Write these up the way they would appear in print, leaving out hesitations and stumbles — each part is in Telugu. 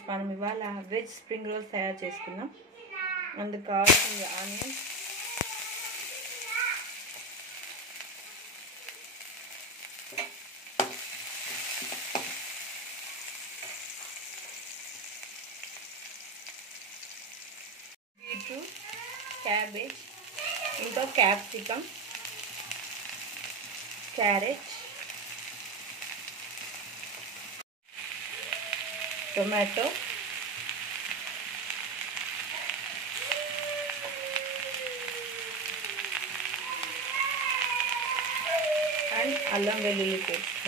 ఫ్రెండ్స్, మనం ఇవాళ వెజ్ స్ప్రింగ్ రోల్స్ తయారు చేసుకుందాం. అందుకు కావాల్సింది ఆనియన్స్, బీట్రూట్, క్యాబేజ్, ఇంకా క్యాప్సికమ్, క్యారెట్, టొమాటో, అండ్ అల్లం వెల్లుల్లి పేస్ట్.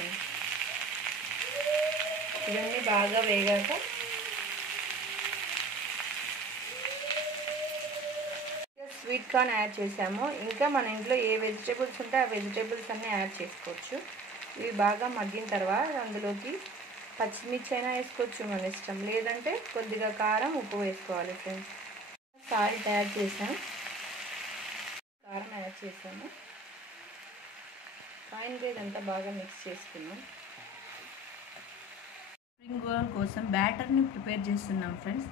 ఇవన్నీ బాగా వేగాక స్వీట్ కార్న్ యాడ్ చేసాము. ఇంకా మన ఇంట్లో ఏ వెజిటేబుల్స్ ఉంటే ఆ వెజిటేబుల్స్ అన్నీ యాడ్ చేసుకోవచ్చు. ఇవి బాగా మగ్గిన తర్వాత అందులోకి పచ్చిమిర్చి అయినా వేసుకోవచ్చు, మన ఇష్టం. లేదంటే కొద్దిగా కారం, ఉప్పు వేసుకోవాలి ఫ్రెండ్స్. సాల్ట్ యాడ్ చేసాం, కారం యాడ్ చేసాము. ఫైన్గా ఇదంతా బాగా మిక్స్ చేసుకున్నాం. స్ప్రింగ్ రోల్ కోసం బ్యాటర్ని ప్రిపేర్ చేస్తున్నాం ఫ్రెండ్స్.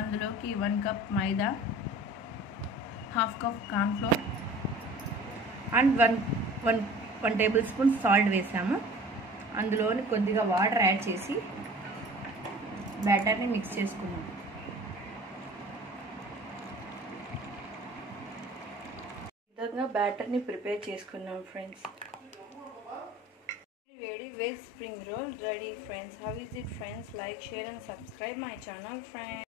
అందులోకి 1 cup maida, 1/2 cup cornflour and 1 table spoon salt వేసాము. అందులోని కొద్దిగా వాటర్ యాడ్ చేసి బ్యాటర్ని మిక్స్ చేసుకున్నాం. ఈ విధంగా బ్యాటర్ని ప్రిపేర్ చేసుకున్నాం friends. Ready with spring roll ready friends. How is it friends? Like, share and subscribe my channel friends.